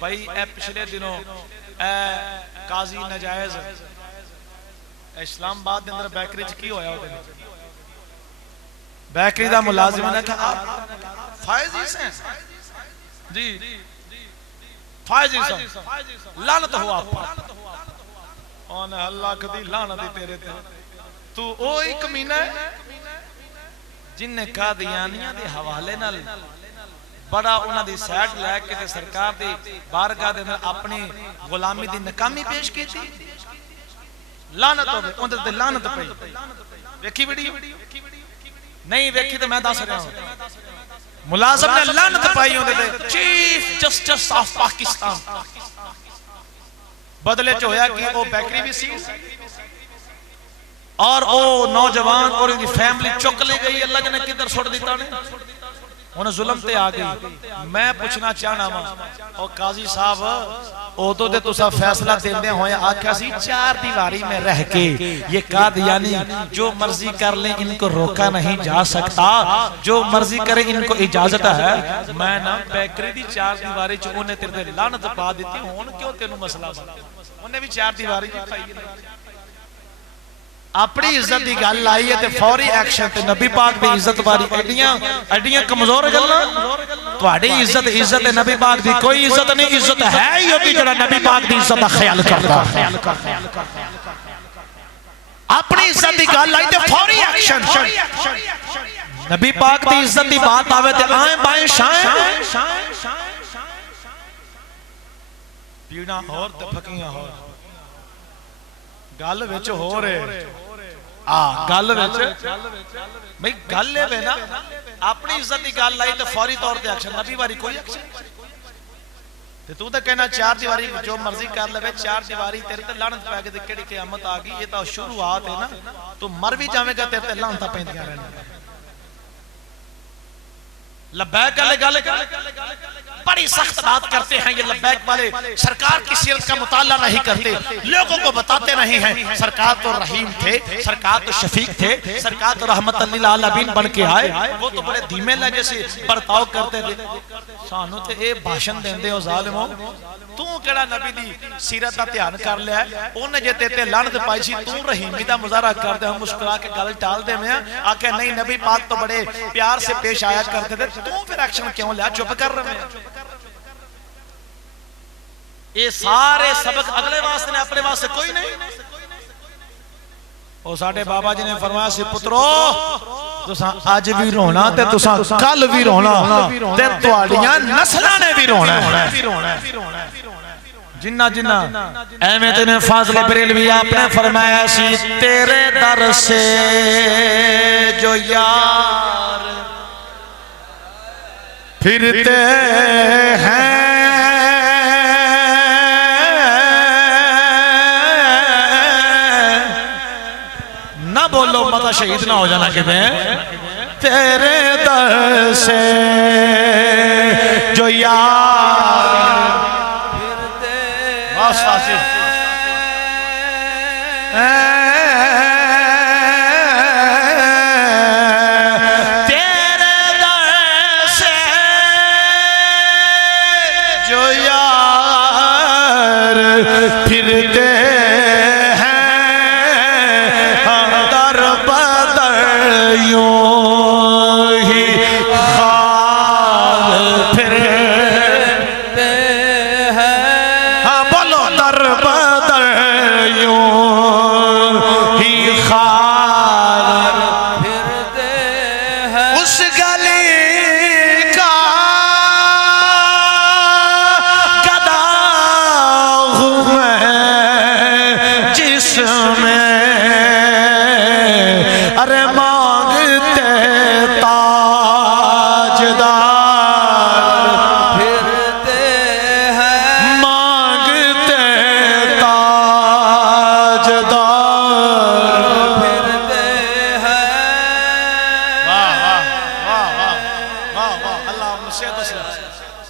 भाई ए पिछले दिनों ए काजी नजायज इस्लामाबाद के अंदर बैकरी च की होया ओदे बैकरी दा मुलाजिम ने कहा फायजी से जी फायजी से लानत हो आप पर ओने अल्लाह कदी लानत दी तेरे ते तू ओ ही कमीना है जिन्ने कादियानियां दे हवाले नाल बड़ा उन्हां दी साइड लैके ते सरकार दी बारगाह दे अंदर अपनी गुलामी दी नाकामी पेश कीती लानत होवे उंदे ते लानत पई देखी वीडियो नहीं देखी तो मैं दस रहा हूं मुलाजिम ने लानत पाई उंदे ते चीफ जस्टिस ऑफ पाकिस्तान बदले च होया कि वो बैकरी भी सी और वो नौजवान और उनकी फैमिली चुक ले गई अल्लाह ने किधर छोड़ दिता ने उन्हें जुल्म ते आ गई मैं पूछना चाहना वा और काजी साहब उदो ते तुसा फैसला देंदे होए आख्या सी चार दीवारी में रह के ये कादियानी जो मर्जी कर ले इनको रोका नहीं जा सकता जो मर्जी करे इनको इजाजत है मैं ना बैकरी दी चार दीवारी च उन्हें तेरे ते लानत पा दी हुण क्यों तेनू मसला उन्हें भी चार दीवारी च पाई अपनी इज्जत की गल आई है ते फौरी एक्शन ते नबी पाक दी इज्जत बारी एडियां कमजोर गल्लां तुम्हारी इज्जत इज्जत है नबी पाक दी कोई इज्जत नहीं इज्जत है ही होती जो नबी पाक दी इज्जत का ख्याल करता अपनी इज्जत की गल आई ते फौरी एक्शन नबी पाक दी इज्जत की बात आवे ते आए बाएं शाएं पीड़ा और ते फकियां और गल विच हो रहे गल भाई गल है ना अपनी इज्जत की गल आई तो फौरी तौर पे एक्शन नबी वारी कोई एक्शन ते तू तो कहना चार दीवारी जो मर्जी कर ले चार दीवारी तेरे ते लानत पै गई केड़ी क़यामत आ गई ये तो शुरुआत है ना तू मर भी जावेगा तेरे ते लानत पैंदियां रहनियां लब्बैक वाले गल बड़ी सख्त बात करते हैं ये लब्बैक वाले सरकार की सीरत का मुताला नहीं करते लोगों को बताते नहीं हैं सरकार तो रहीम थे सरकार तो शफीक थे सरकार तो रहमतुल लिल आलमीन बन के आए वो तो बड़े धीमे लगे से बर्ताव करते थे सानू ते ए भाषण देंदे हो जालिमो तू केड़ा नबी दी सीरत दा ध्यान कर लिया ओने जे ते लानत पाई सी तू रहीमी दा मुजाहरा करदे हो मुस्कुरा के गल टाल दे मैं आके नहीं नबी पाक तो बड़े प्यार से पेश आया करते थे तू फिर एक्शन क्यों लिया चुप कर रहे हैं ये सारे सबक अगले वास्ते ने अपने वास्ते कोई नहीं ओ साडे बाबा जी ने फरमाया सी पुत्रो तुसा आज भी रोना ते तुसा कल भी रोना ते तुहाडियां नस्लां ने भी रोना जिन्ना जिन्ना एवें तेने फाज़िल बरेलवी आपने फरमाया सी तेरे दर से जो यार फिरते हैं बोलो मता शहीद ना हो जाना कि तेरे दर से जो यार तेरे दर से जो यार फिरते दर